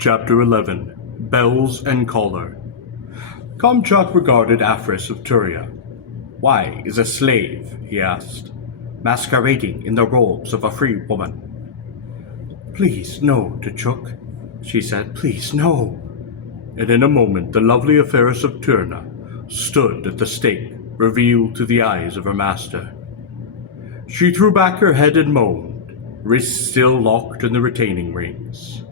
Chapter 11 Bells and Collar. Kamchak regarded Afris of Turia. "Why is a slave," he asked, "masquerading in the robes of a free woman?" "Please, no, Tachuk," she said. "Please, no." And in a moment the lovely Affairess of Turna stood at the stake, revealed to the eyes of her master. She threw back her head and moaned, wrists still locked in the retaining rings.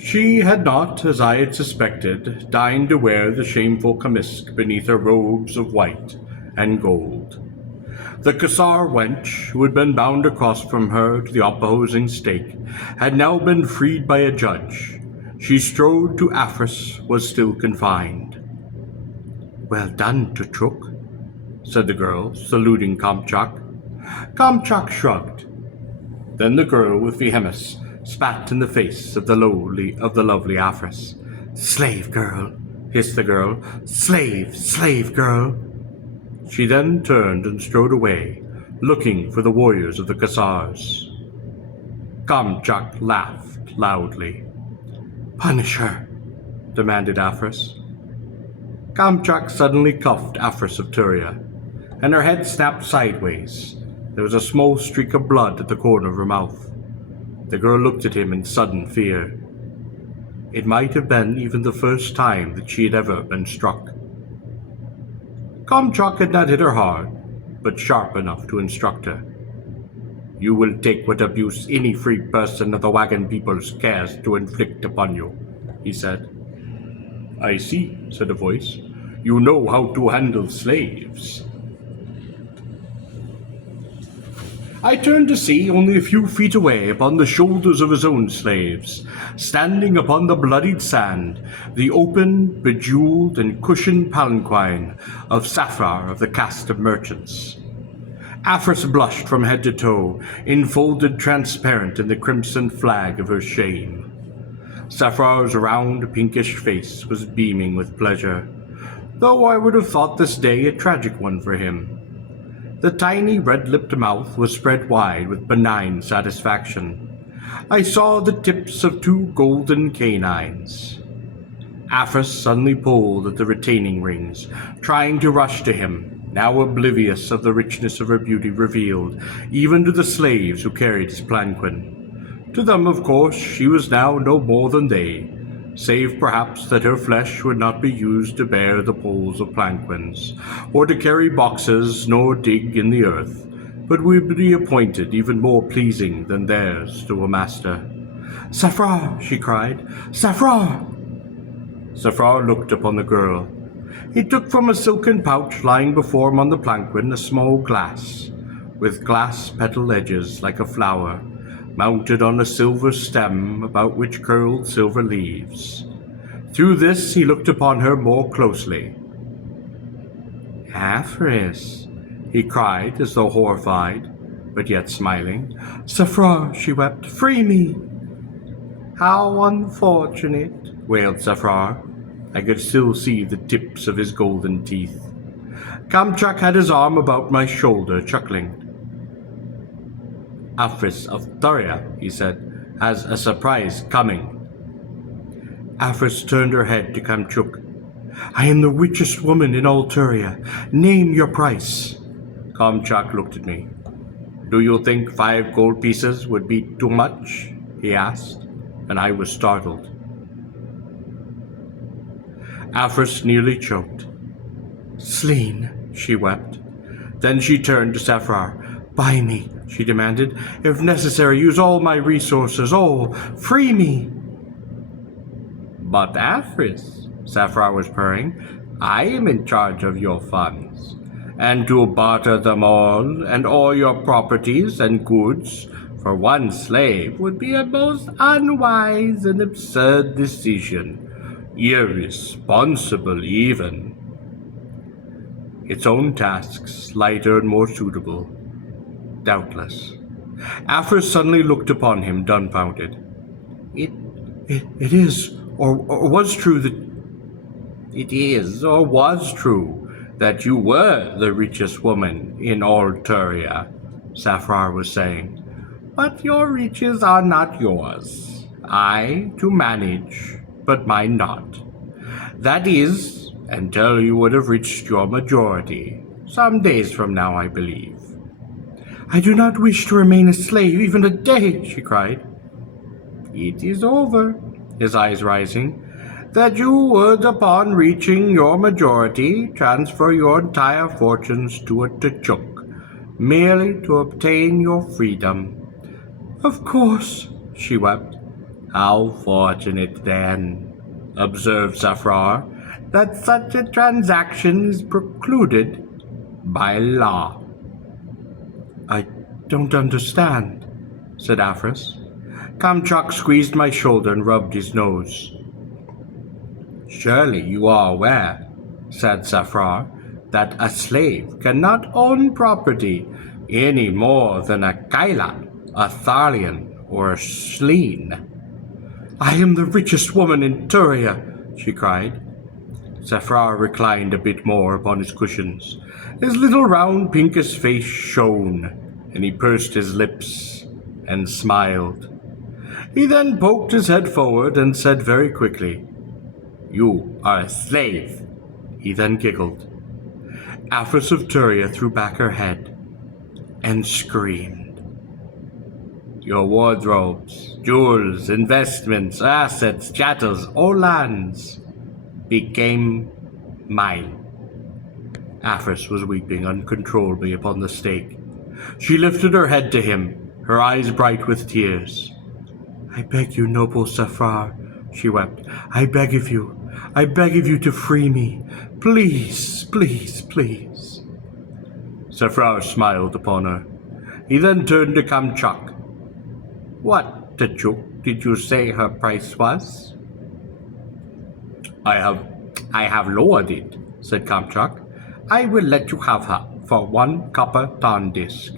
She had not, as I had suspected, deigned to wear the shameful kamisk beneath her robes of white and gold. The Kassar wench, who had been bound across from her to the opposing stake, had now been freed by a judge. She strode to Afris, was still confined. "Well done, Tutruk," said the girl, saluting Kamchak. Kamchak shrugged. Then the girl with vehemence spat in the face of the lovely Afris. "Slave girl," hissed the girl. Slave girl." She then turned and strode away, looking for the warriors of the Kassars. Kamchak laughed loudly. "Punish her," demanded Afris. Kamchak suddenly cuffed Afris of Turia, and her head snapped sideways. There was a small streak of blood at the corner of her mouth. The girl looked at him in sudden fear. It might have been even the first time that she had ever been struck. Kamchak had not hit her hard, but sharp enough to instruct her. "You will take what abuse any free person of the wagon peoples cares to inflict upon you," he said. "I see," said a voice. "You know how to handle slaves." I turned to see, only a few feet away, upon the shoulders of his own slaves, standing upon the bloodied sand, the open, bejeweled, and cushioned palanquin of Safrar of the caste of merchants. Afris blushed from head to toe, enfolded transparent in the crimson flag of her shame. Safrar's round, pinkish face was beaming with pleasure, though I would have thought this day a tragic one for him. The tiny red-lipped mouth was spread wide with benign satisfaction. I saw the tips of two golden canines. Afris suddenly pulled at the retaining rings, trying to rush to him, now oblivious of the richness of her beauty revealed, even to the slaves who carried his palanquin. To them, of course, she was now no more than they, save perhaps that her flesh would not be used to bear the poles of palanquins, or to carry boxes, nor dig in the earth, but would be appointed even more pleasing than theirs to a master. "Safrar!" she cried. "Safrar!" Safrar looked upon the girl. He took from a silken pouch lying before him on the palanquin a small glass, with glass petal edges like a flower, mounted on a silver stem about which curled silver leaves. Through this he looked upon her more closely. "Afris," he cried, as though horrified, but yet smiling. "Safrar," she wept, "free me." "How unfortunate," wailed Safrar. I could still see the tips of his golden teeth. Kamchak had his arm about my shoulder, chuckling. "Afris of Thuria," he said, "has a surprise coming." Afris turned her head to Kamchuk. "I am the richest woman in all Turia. Name your price." Kamchak looked at me. "Do you think 5 gold pieces would be too much?" he asked, and I was startled. Afris nearly choked. "Sleen," she wept. Then she turned to Safrar. "Buy me," she demanded. "If necessary, use all my resources, all. Free me." "But Afris," Safrar was purring, "I am in charge of your funds, and to barter them all, and all your properties and goods, for one slave would be a most unwise and absurd decision. Irresponsible, even. Its own tasks, lighter and more suitable. Doubtless." Afris suddenly looked upon him, dumbfounded. It is, or was true that... "It is, or was true, that you were the richest woman in all Turia," Safrar was saying. "But your riches are not yours. I to manage, but mine not. That is, until you would have reached your majority, some days from now, I believe. I do not wish to remain a slave even a day, she cried. It is over, his eyes rising, that you would, upon reaching your majority, transfer your entire fortunes to a Tchuk, merely to obtain your freedom. Of course, she wept. How fortunate, then, observed Safrar, that such a transaction is precluded by law. I don't understand, said Afris. Kamchuk squeezed my shoulder and rubbed his nose. Surely you are aware, said Safrar, that a slave cannot own property any more than a Kaila, a Thalian, or a Shleen. I am the richest woman in Turia, she cried. Safrar reclined a bit more upon his cushions. His little round pinkish face shone, and he pursed his lips and smiled. He then poked his head forward and said very quickly, You are a slave. He then giggled. Afris of Turia threw back her head and screamed. Your wardrobes, jewels, investments, assets, chattels, or lands became mine. Afris was weeping uncontrollably upon the stake. She lifted her head to him, her eyes bright with tears. I beg you, noble Safrar, she wept. I beg of you to free me. Please, please, please. Safrar smiled upon her. He then turned to Kamchuk. What, Tchuk, did you say her price was? I have lowered it, said Kamchuk. I will let you have her for 1 copper ton disc.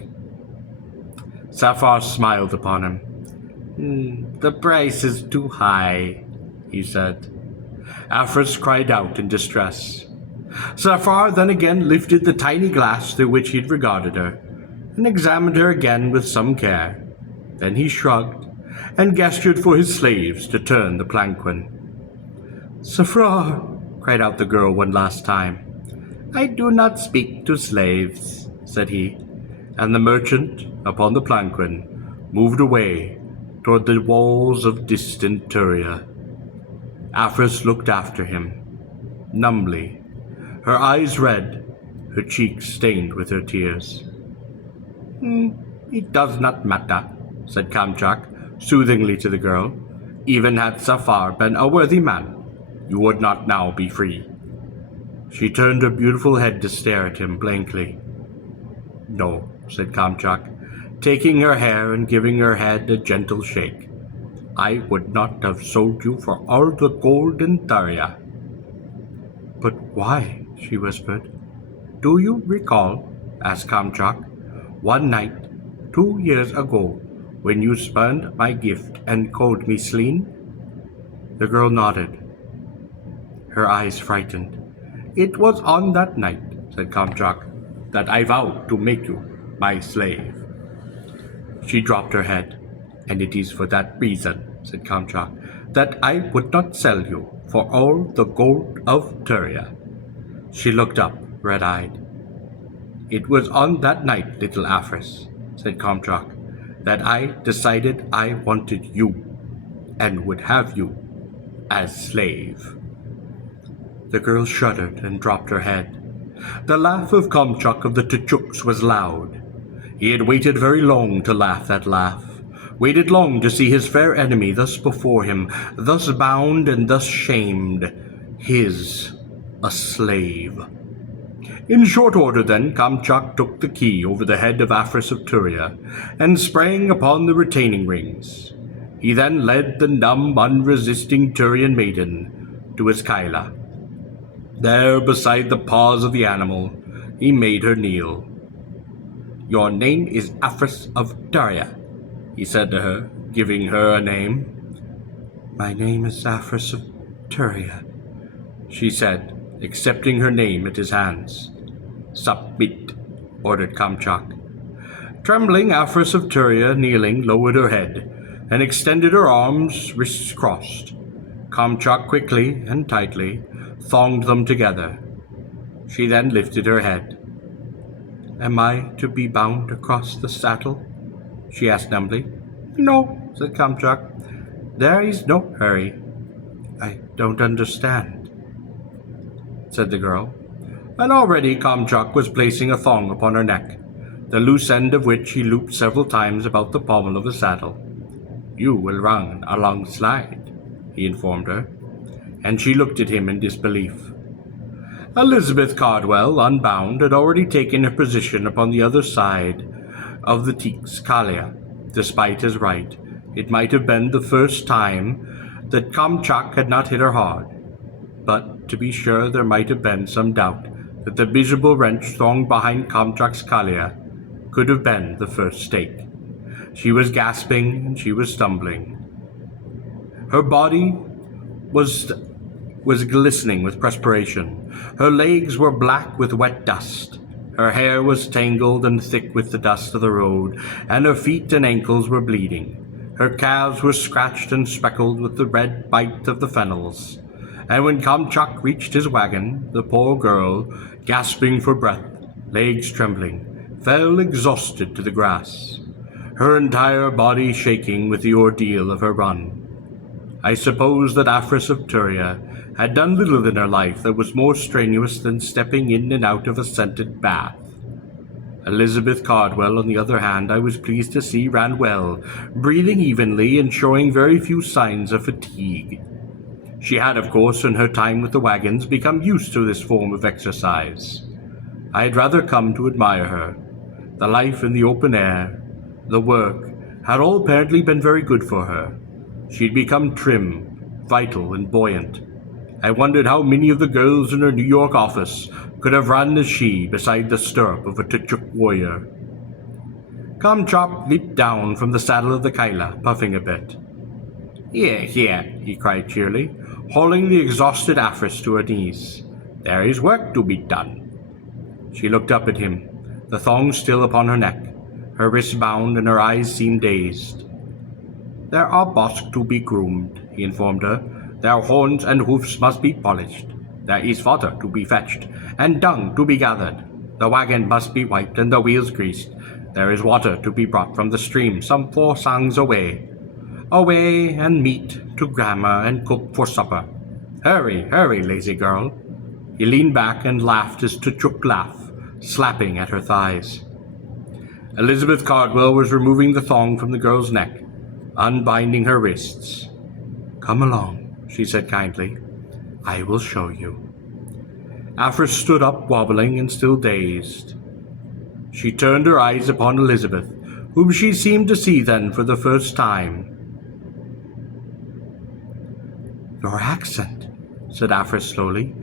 Safar smiled upon him. The price is too high, he said. Afris cried out in distress. Safar then again lifted the tiny glass through which he had regarded her, and examined her again with some care. Then he shrugged, and gestured for his slaves to turn the planquin. Safrar, cried out the girl one last time. I do not speak to slaves, said he, and the merchant, upon the planquin, moved away toward the walls of distant Turia. Afris looked after him, numbly, her eyes red, her cheeks stained with her tears. It does not matter, said Kamchuk, soothingly to the girl. Even had Safar been a worthy man, you would not now be free. She turned her beautiful head to stare at him blankly. No, said Kamchuk, taking her hair and giving her head a gentle shake. I would not have sold you for all the gold in Taria. But why? She whispered. Do you recall, asked Kamchuk, one night, 2 years ago, when you spurned my gift and called me Sleen? The girl nodded, her eyes frightened. It was on that night, said Kamchuk, that I vowed to make you my slave. She dropped her head. And it is for that reason, said Kamchuk, that I would not sell you for all the gold of Turia. She looked up, red-eyed. It was on that night, little Afris, said Kamchuk, that I decided I wanted you, and would have you as slave. The girl shuddered and dropped her head. The laugh of Kamchuk of the Tchuks was loud. He had waited very long to laugh that laugh, waited long to see his fair enemy thus before him, thus bound and thus shamed, his, a slave. In short order, then, Kamchuk took the key over the head of Afris of Turia, and sprang upon the retaining rings. He then led the numb, unresisting Turian maiden to his Kaila. There, beside the paws of the animal, he made her kneel. Your name is Afris of Turia, he said to her, giving her a name. My name is Afris of Turia, she said, accepting her name at his hands. Submit, ordered Kamchuk. Trembling, Afris of Turia, kneeling, lowered her head, and extended her arms, wrists crossed. Kamchuk quickly and tightly thonged them together. She then lifted her head. "Am I to be bound across the saddle?" she asked numbly. "No," said Kamchuk. "There is no hurry." "I don't understand," said the girl. And already Kamchuk was placing a thong upon her neck, the loose end of which he looped several times about the pommel of the saddle. "You will run alongside," he informed her, and she looked at him in disbelief. Elizabeth Cardwell, unbound, had already taken her position upon the other side of the Teak's Kalia. Despite his right, it might have been the first time that Kamchuk had not hit her hard. But, to be sure, there might have been some doubt that the miserable wrench thronged behind Kamchuk's Kalia could have been the first stake. She was gasping and she was stumbling. Her body was glistening with perspiration. Her legs were black with wet dust. Her hair was tangled and thick with the dust of the road, and her feet and ankles were bleeding. Her calves were scratched and speckled with the red bite of the fennels. And when Kamchuk reached his wagon, the poor girl, gasping for breath, legs trembling, fell exhausted to the grass, her entire body shaking with the ordeal of her run. I suppose that Afris of Turia had done little in her life that was more strenuous than stepping in and out of a scented bath. Elizabeth Cardwell, on the other hand, I was pleased to see ran well, breathing evenly and showing very few signs of fatigue. She had, of course, in her time with the wagons, become used to this form of exercise. I had rather come to admire her. The life in the open air, the work, had all apparently been very good for her. She had become trim, vital, and buoyant. I wondered how many of the girls in her New York office could have run as she beside the stirrup of a Tchuk warrior. Kamchuk leaped down from the saddle of the Kaila, puffing a bit. "Here, here," he cried cheerily, hauling the exhausted Afris to her knees. "There is work to be done." She looked up at him, the thong still upon her neck, her wrists bound and her eyes seemed dazed. "There are bosks to be groomed," he informed her. "Their horns and hoofs must be polished. There is fodder to be fetched, and dung to be gathered. The wagon must be wiped and the wheels greased. There is water to be brought from the stream some 4 sangs away. Away, and meat to grandma and cook for supper. Hurry, hurry, lazy girl." He leaned back and laughed his Tchuk laugh, slapping at her thighs. Elizabeth Cardwell was removing the thong from the girl's neck, unbinding her wrists. "Come along," she said kindly. "I will show you." Afris stood up, wobbling and still dazed. She turned her eyes upon Elizabeth, whom she seemed to see then for the first time. "Your accent," said Afris slowly.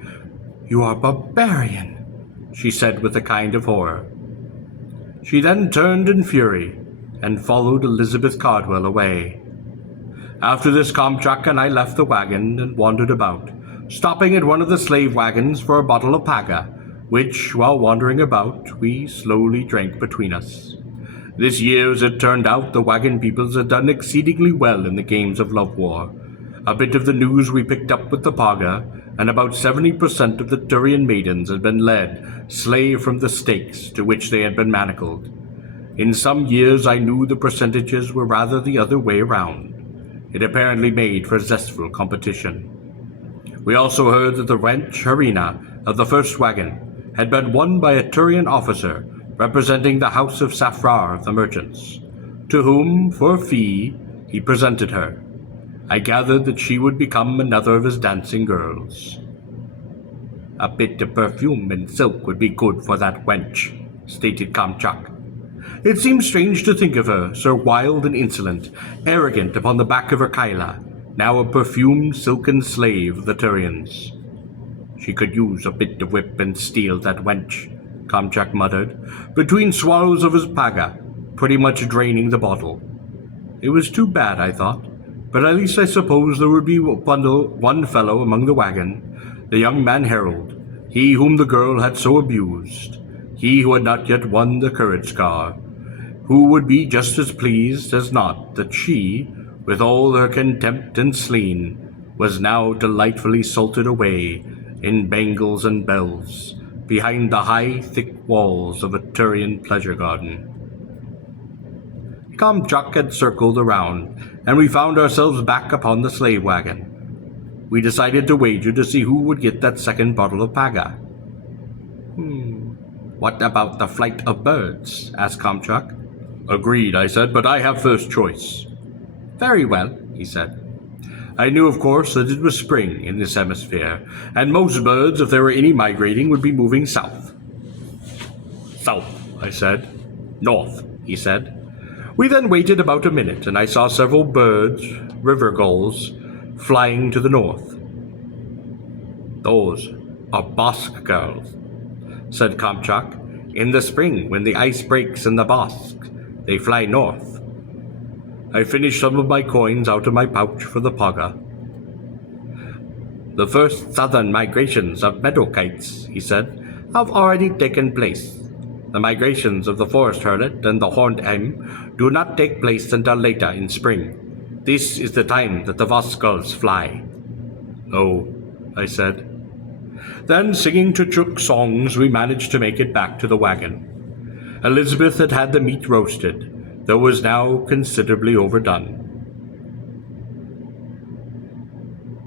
"You are barbarian," she said with a kind of horror. She then turned in fury and followed Elizabeth Cardwell away. After this, Kamchuk and I left the wagon and wandered about, stopping at one of the slave wagons for a bottle of paga, which, while wandering about, we slowly drank between us. This year, as it turned out, the wagon peoples had done exceedingly well in the games of love war. A bit of the news we picked up with the paga, and about 70% of the Turian maidens had been led, slave from the stakes to which they had been manacled. In some years I knew the percentages were rather the other way round. It apparently made for zestful competition. We also heard that the wench Harina of the first wagon had been won by a Turian officer representing the house of Safrar of the merchants, to whom, for a fee, he presented her. I gathered that she would become another of his dancing girls. "A bit of perfume and silk would be good for that wench," stated Kamchuk. It seemed strange to think of her, so wild and insolent, arrogant upon the back of her Kaila, now a perfumed silken slave of the Turians. "She could use a bit of whip and steel, that wench," Kamchuk muttered, between swallows of his paga, pretty much draining the bottle. It was too bad, I thought, but at least I suppose there would be one fellow among the wagon, the young man Harold, he whom the girl had so abused, he who had not yet won the courage scar, who would be just as pleased as not that she, with all her contempt and spleen, was now delightfully salted away in bangles and bells, behind the high, thick walls of a Turian pleasure garden. Kamchuk had circled around, and we found ourselves back upon the slave wagon. We decided to wager to see who would get that second bottle of paga. What about the flight of birds? Asked Kamchuk. Agreed, I said, but I have first choice. Very well, he said. I knew, of course, that it was spring in this hemisphere, and most birds, if there were any migrating, would be moving south. South, I said. North, he said. We then waited about a minute, and I saw several birds, river gulls, flying to the north. Those are Basque girls, said Kamchuk. In the spring, when the ice breaks in the Basque, they fly north. I finished some of my coins out of my pouch for the paga. The first southern migrations of meadow kites, he said, have already taken place. The migrations of the forest hurlet and the horned eme do not take place until later in spring. This is the time that the Vasgulls fly. Oh, I said. Then, singing Chuchuk songs, we managed to make it back to the wagon. Elizabeth had had the meat roasted, though was now considerably overdone.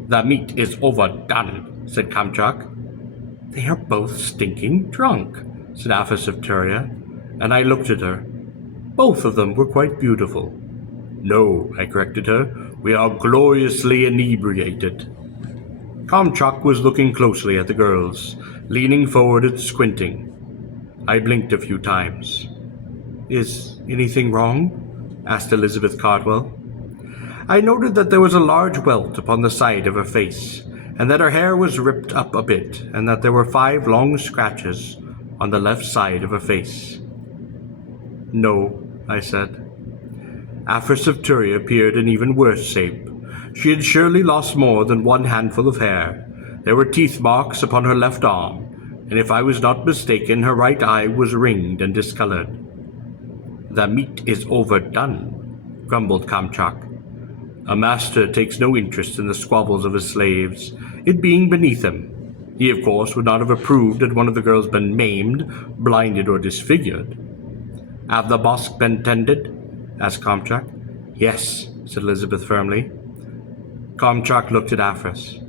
The meat is overdone, said Kamchuk. They are both stinking drunk, said Aphis of Turia, and I looked at her. Both of them were quite beautiful. No, I corrected her, we are gloriously inebriated. Kamchuk was looking closely at the girls, leaning forward and squinting. I blinked a few times. Is anything wrong? Asked Elizabeth Cardwell. I noted that there was a large welt upon the side of her face, and that her hair was ripped up a bit, and that there were 5 long scratches on the left side of her face. No, I said. Aphis of Turia appeared in even worse shape. She had surely lost more than 1 handful of hair. There were teeth marks upon her left arm, and if I was not mistaken, her right eye was ringed and discolored. The meat is overdone, grumbled Kamchuk. A master takes no interest in the squabbles of his slaves, it being beneath him. He, of course, would not have approved had one of the girls been maimed, blinded, or disfigured. Have the bosk been tended? Asked Kamchuk. Yes, said Elizabeth firmly. Kamchuk looked at Aphis.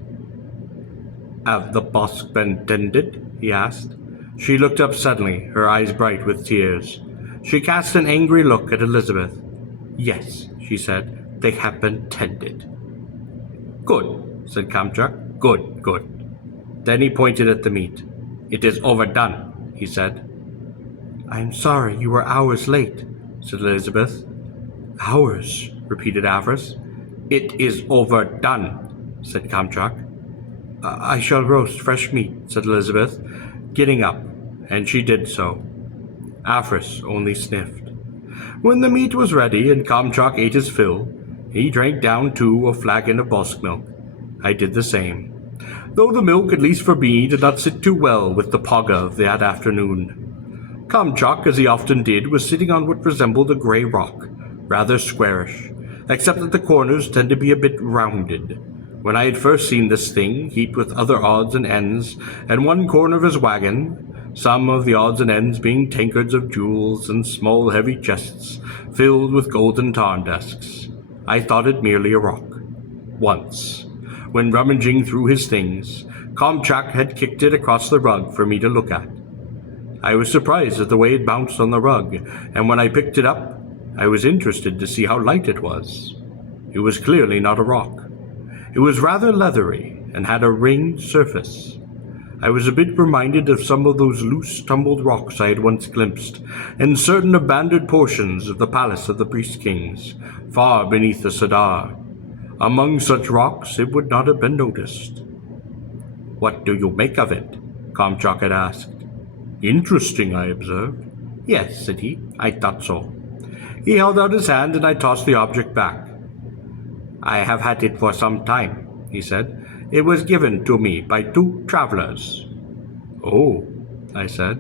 Have the bosk been tended? He asked. She looked up suddenly, her eyes bright with tears. She cast an angry look at Elizabeth. Yes, she said, they have been tended. Good, said Kamchuk. Good, good. Then he pointed at the meat. It is overdone, he said. I am sorry you were hours late, said Elizabeth. Hours, repeated Aphis. It is overdone, said Kamchuk. I shall roast fresh meat, said Elizabeth, getting up, and she did so. Aphis only sniffed. When the meat was ready and Kamchuk ate his fill, he drank down too a flagon of bosk milk. I did the same, though the milk, at least for me, did not sit too well with the paga of that afternoon. Kamchuk, as he often did, was sitting on what resembled a grey rock, rather squarish, except that the corners tend to be a bit rounded. When I had first seen this thing, heaped with other odds and ends, and one corner of his wagon, some of the odds and ends being tankards of jewels and small heavy chests filled with golden tarn desks, I thought it merely a rock. Once, when rummaging through his things, Kamchuk had kicked it across the rug for me to look at. I was surprised at the way it bounced on the rug, and when I picked it up, I was interested to see how light it was. It was clearly not a rock. It was rather leathery and had a ringed surface. I was a bit reminded of some of those loose, tumbled rocks I had once glimpsed in certain abandoned portions of the palace of the priest-kings, far beneath the Sadar. Among such rocks it would not have been noticed. What do you make of it? Kamchuk had asked. Interesting, I observed. Yes, said he, I thought so. He held out his hand and I tossed the object back. I have had it for some time, he said. It was given to me by 2 travelers. Oh, I said.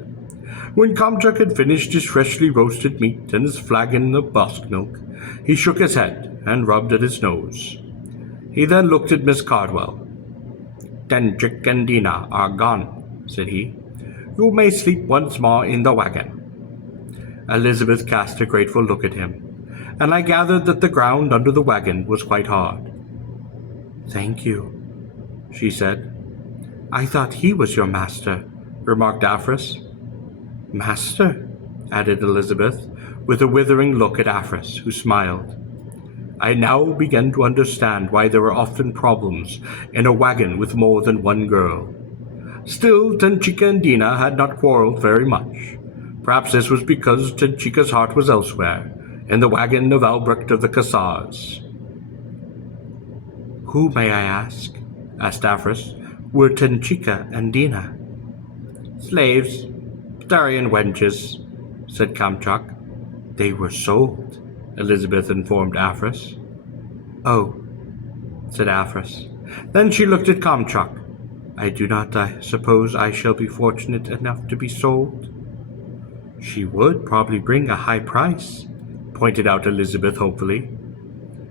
When Kamchuk had finished his freshly roasted meat and his flagon of bosk milk, he shook his head and rubbed at his nose. He then looked at Miss Cardwell. "Tenchik and Dina are gone," said he. "You may sleep once more in the wagon." Elizabeth cast a grateful look at him, and I gathered that the ground under the wagon was quite hard. "Thank you," she said. "I thought he was your master," remarked Aphris. "Master?" added Elizabeth, with a withering look at Aphris, who smiled. I now began to understand why there were often problems in a wagon with more than one girl. Still, Tenchika and Dina had not quarreled very much. Perhaps this was because Tenchika's heart was elsewhere, in the wagon of Albrecht of the Cassars. "Who, may I ask," asked Aphris, "were Tenchika and Dina?" "Slaves, Starian wenches," said Kamchak. "They were sold," Elizabeth informed Aphris. "Oh," said Aphris. Then she looked at Kamchak. "I do not suppose I shall be fortunate enough to be sold." "She would probably bring a high price," pointed out Elizabeth hopefully.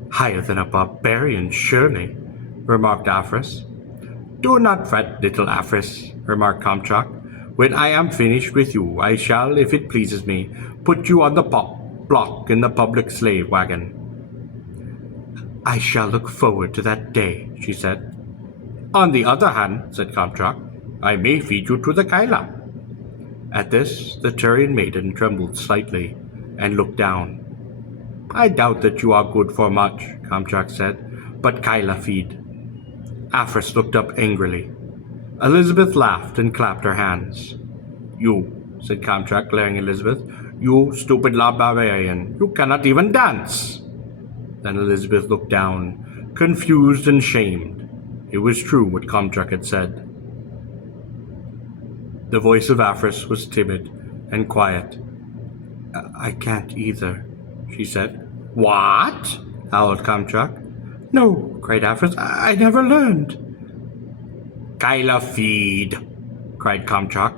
"Higher than a barbarian, surely," remarked Aphris. "Do not fret, little Aphris," remarked Kamchak. "When I am finished with you, I shall, if it pleases me, put you on the block in the public slave wagon." "I shall look forward to that day," she said. "On the other hand," said Kamchak, "I may feed you to the Kaila." At this, the Turian maiden trembled slightly and looked down. "I doubt that you are good for much," Kamchak said, "but Kaila feed." Aphris looked up angrily. Elizabeth laughed and clapped her hands. "You," said Kamchak, glaring at Elizabeth, "you stupid barbarian, you cannot even dance." Then Elizabeth looked down, confused and shamed. It was true what Kamchak had said. The voice of Aphris was timid and quiet. "I can't either," she said. "What?" howled Kamchak. "No," cried Aphris, "I never learned." "Kaila feed," cried Kamchak.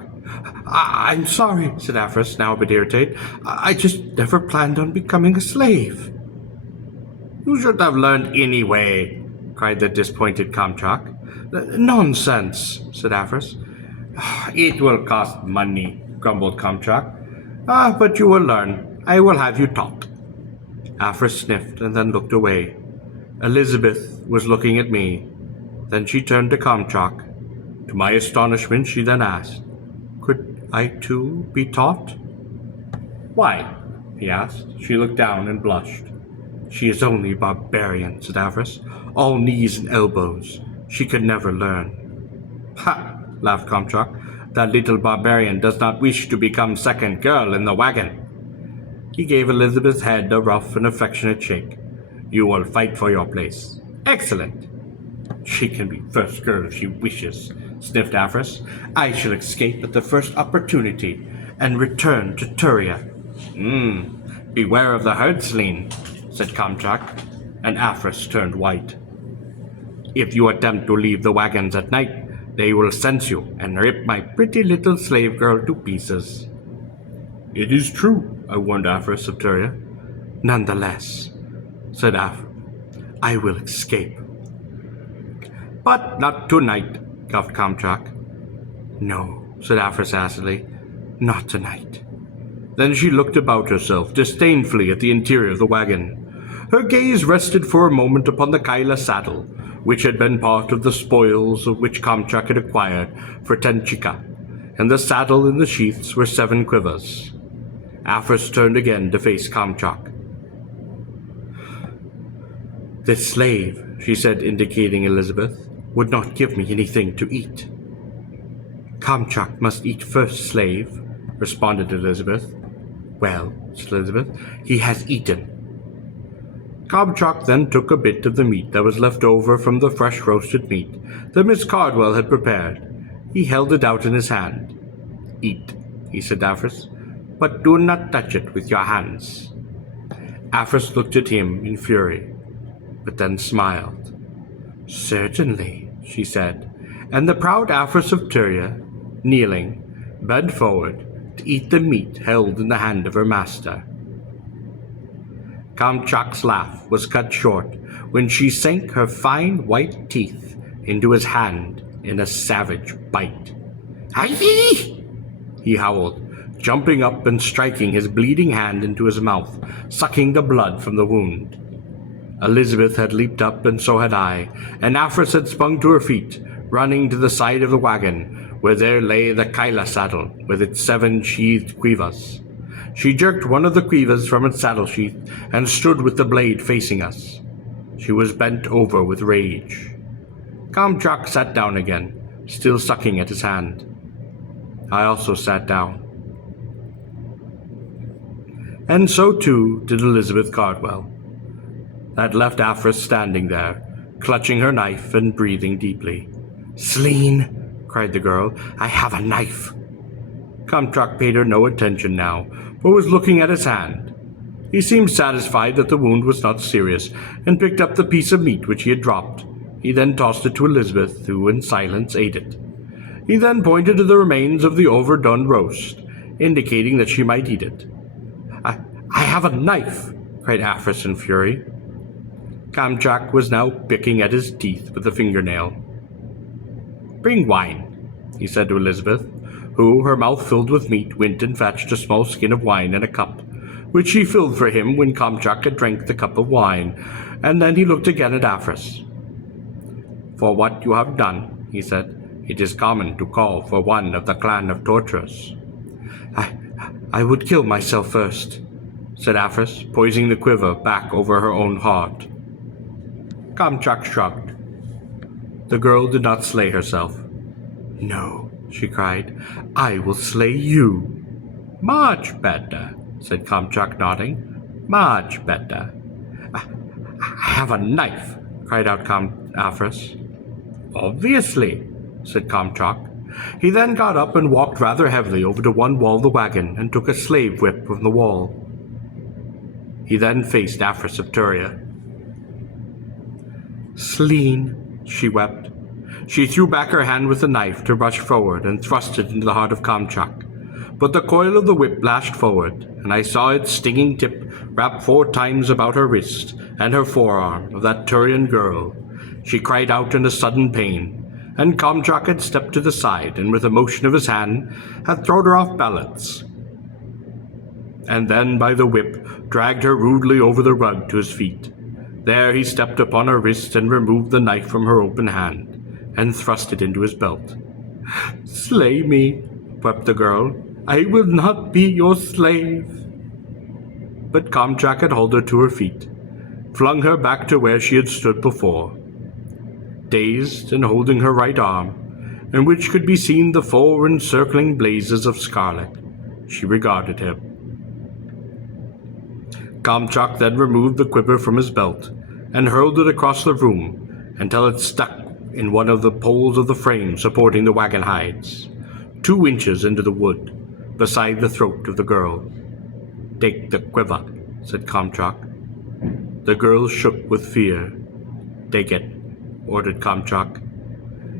I'm sorry," said Aphris, now a bit irritated. "I just never planned on becoming a slave." "You should have learned anyway," cried the disappointed Kamchak. "Nonsense," said Aphris. "It will cost money," grumbled Kamchak. "But you will learn. I will have you taught." Aphris sniffed and then looked away. Elizabeth was looking at me. Then she turned to Kamchak. To my astonishment, she then asked, "Could I too be taught?" "Why?" he asked. She looked down and blushed. "She is only a barbarian," said Aphris. "All knees and elbows. She could never learn." "Ha!" laughed Kamchak. "That little barbarian does not wish to become second girl in the wagon." He gave Elizabeth's head a rough and affectionate shake. "You will fight for your place. Excellent." "She can be first girl if she wishes," sniffed Aphris. "I shall escape at the first opportunity and return to Turia." Beware of the herdsling," said Kamchak, and Aphris turned white. "If you attempt to leave the wagons at night, they will sense you and rip my pretty little slave girl to pieces." "It is true," I warned Aphris of Turia. "Nonetheless," said Aphris, "I will escape." "But not tonight," coughed Kamchak. "No," said Aphris acidly, "not tonight." Then she looked about herself disdainfully at the interior of the wagon. Her gaze rested for a moment upon the Kaila saddle, which had been part of the spoils of which Kamchak had acquired for Tenchika. In the saddle and the sheaths were 7 quivers. Aphris turned again to face Kamchak. "This slave," she said, indicating Elizabeth, "would not give me anything to eat." "Kamchak must eat first, slave," responded Elizabeth. "Well," said Elizabeth, "he has eaten." Kamchak then took a bit of the meat that was left over from the fresh roasted meat that Miss Cardwell had prepared. He held it out in his hand. "Eat," he said to Aphris, "but do not touch it with your hands." Aphris looked at him in fury, but then smiled. "Certainly," she said, and the proud Aphris of Turia, kneeling, bent forward to eat the meat held in the hand of her master. Kamchak's laugh was cut short when she sank her fine white teeth into his hand in a savage bite. "Aye!" he howled, jumping up and striking his bleeding hand into his mouth, sucking the blood from the wound. Elizabeth had leaped up, and so had I, and Aphris had sprung to her feet, running to the side of the wagon, where there lay the Kaila saddle with its 7 sheathed quivas. She jerked one of the quivas from its saddle sheath and stood with the blade facing us. She was bent over with rage. Kamchak sat down again, still sucking at his hand. I also sat down. And so too did Elizabeth Cardwell. That left Aphris standing there, clutching her knife and breathing deeply. "Sleene," cried the girl, "I have a knife." Kamchak paid her no attention now, but was looking at his hand. He seemed satisfied that the wound was not serious, and picked up the piece of meat which he had dropped. He then tossed it to Elizabeth, who in silence ate it. He then pointed to the remains of the overdone roast, indicating that she might eat it. I have a knife," cried Aphris in fury. Kamchak was now picking at his teeth with a fingernail. "Bring wine," he said to Elizabeth, who, her mouth filled with meat, went and fetched a small skin of wine and a cup, which she filled for him when Kamchak had drank the cup of wine, and then he looked again at Aphris. "For what you have done," he said, "it is common to call for one of the clan of torturers." I would kill myself first," said Aphris, poising the quiver back over her own heart. Kamchak shrugged. The girl did not slay herself. "No," she cried, "I will slay you." "Much better," said Kamchak, nodding. "Much better." I have a knife," cried out Aphris. "Obviously," said Kamchak. He then got up and walked rather heavily over to one wall of the wagon and took a slave whip from the wall. He then faced Aphris of Turia. "Sleene," she wept. She threw back her hand with the knife to rush forward and thrust it into the heart of Kamchak. But the coil of the whip lashed forward, and I saw its stinging tip wrap 4 times about her wrist and her forearm of that Turian girl. She cried out in a sudden pain, and Kamchak had stepped to the side and with a motion of his hand had thrown her off balance, and then by the whip dragged her rudely over the rug to his feet. There he stepped upon her wrist and removed the knife from her open hand, and thrust it into his belt. "Slay me," wept the girl. "I will not be your slave." But Kamchak had hauled her to her feet, flung her back to where she had stood before. Dazed and holding her right arm, in which could be seen the 4 encircling blazes of scarlet, she regarded him. Kamchak then removed the quiver from his belt and hurled it across the room until it stuck in one of the poles of the frame supporting the wagon hides, 2 inches into the wood, beside the throat of the girl. "Take the quiver," said Kamchak. The girl shook with fear. "Take it," ordered Kamchak,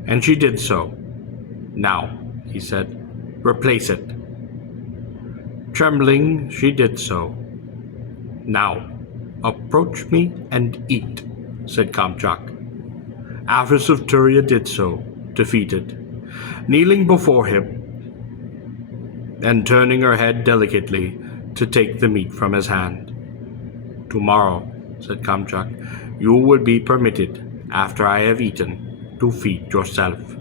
and she did so. "Now," he said, "replace it." Trembling, she did so. "Now, approach me and eat," said Kamchak. Aphris of Turia did so, defeated, kneeling before him and turning her head delicately to take the meat from his hand. "Tomorrow," said Kamchak, "you will be permitted, after I have eaten, to feed yourself."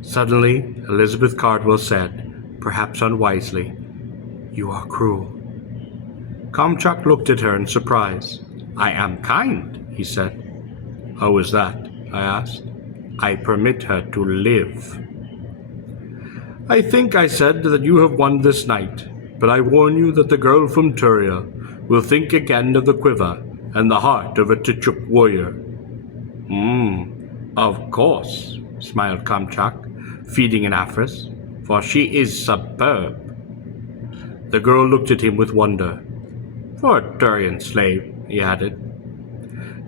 Suddenly, Elizabeth Cardwell said, perhaps unwisely, "You are cruel." Kamchak looked at her in surprise. "I am kind," he said. "How is that?" I asked. "I permit her to live." "I think," I said, "that you have won this night, but I warn you that the girl from Turia will think again of the quiver and the heart of a Tchuk warrior." Of course," smiled Kamchak, feeding an Aphris, "for she is superb." The girl looked at him with wonder. "For a Turian slave," he added,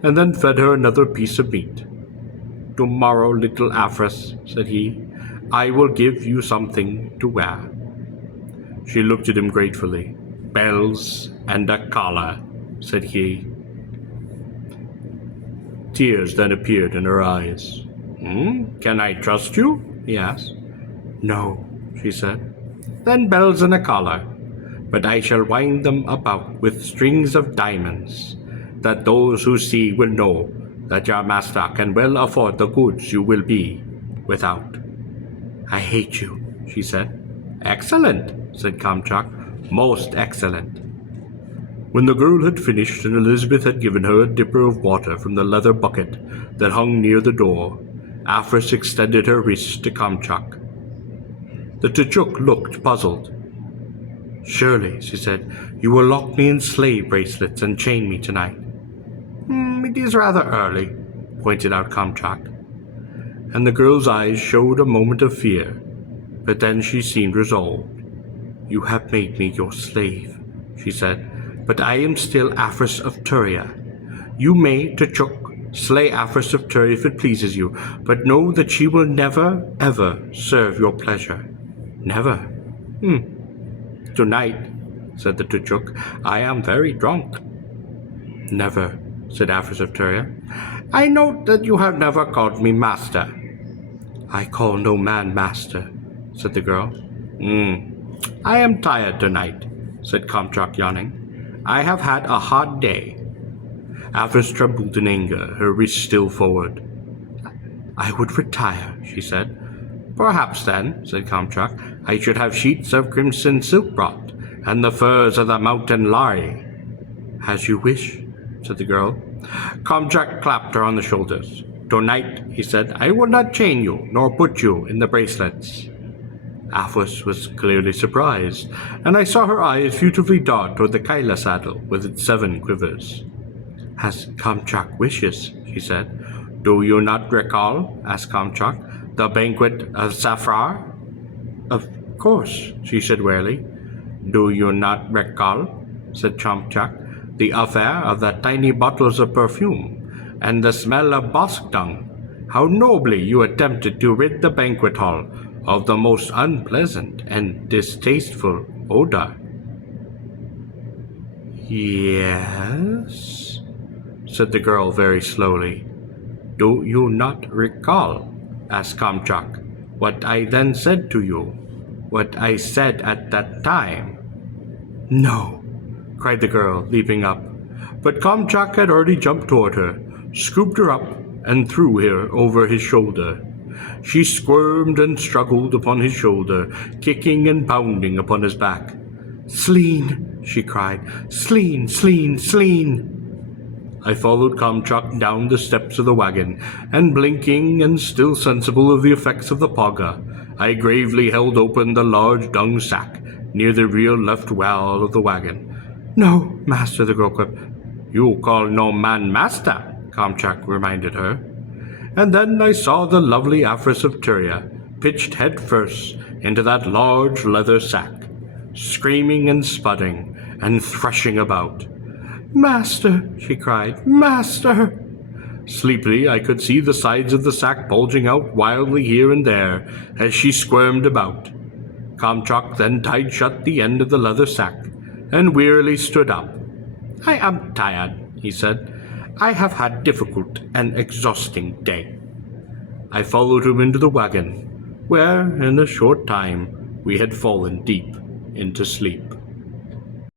and then fed her another piece of meat. "Tomorrow, little Aphris," said he, "I will give you something to wear." She looked at him gratefully. "Bells and a collar, said he. Tears then appeared in her eyes. Can I trust you? He asked. No, she said. Then bells and a collar, but I shall wind them about with strings of diamonds, that those who see will know that your master can well afford the goods you will be without. I hate you, she said. Excellent, said Kamchak. Most excellent. When the girl had finished and Elizabeth had given her a dipper of water from the leather bucket that hung near the door, Afris extended her wrist to Kamchak. The Tchuk looked puzzled. Surely, she said, you will lock me in slave bracelets and chain me tonight. It is rather early, pointed out Kamchak. And the girl's eyes showed a moment of fear, but then she seemed resolved. You have made me your slave, she said, but I am still Afris of Turia. You may, Tchuk, slay Afris of Turia if it pleases you, but know that she will never, ever serve your pleasure. Never. Tonight, said the Tchuk, I am very drunk. Never, said Afris of Turia. I note that you have never called me master. I call no man master, said the girl. I am tired tonight, said Kamchak, yawning. I have had a hard day. Afris trembled in anger, her wrist still forward. I would retire, she said. Perhaps then, said Kamchak, I should have sheets of crimson silk brought, and the furs of the mountain Lari. As you wish, said the girl. Kamchak clapped her on the shoulders. Tonight, he said, I will not chain you, nor put you in the bracelets. Afris was clearly surprised, and I saw her eyes furtively dart toward the Kaila saddle with its 7 quivers. As Kamchak wishes, she said. Do you not recall, asked Kamchak, the banquet of Safrar? Of course, she said wearily. Do you not recall, said Kamchak, the affair of the tiny bottles of perfume, and the smell of bosk dung? How nobly you attempted to rid the banquet hall of the most unpleasant and distasteful odor. Yes, said the girl very slowly. Do you not recall, asked Kamchak, what I then said to you, what I said at that time? No, cried the girl, leaping up. But Kamchak had already jumped toward her, scooped her up, and threw her over his shoulder. She squirmed and struggled upon his shoulder, kicking and pounding upon his back. Sleen, she cried. Sleen, Sleen, Sleen. I followed Kamchak down the steps of the wagon, and blinking and still sensible of the effects of the paga, I gravely held open the large dung sack near the rear left wall of the wagon. No, master, the girl quipped. You call no man master, Kamchak reminded her. And then I saw the lovely Afris of Turia pitched head first into that large leather sack, screaming and spudding and threshing about. Master, she cried, master! Sleepily, I could see the sides of the sack bulging out wildly here and there as she squirmed about. Kamchak then tied shut the end of the leather sack and wearily stood up. I am tired, he said. I have had difficult and exhausting day. I followed him into the wagon, where, in a short time, we had fallen deep into sleep.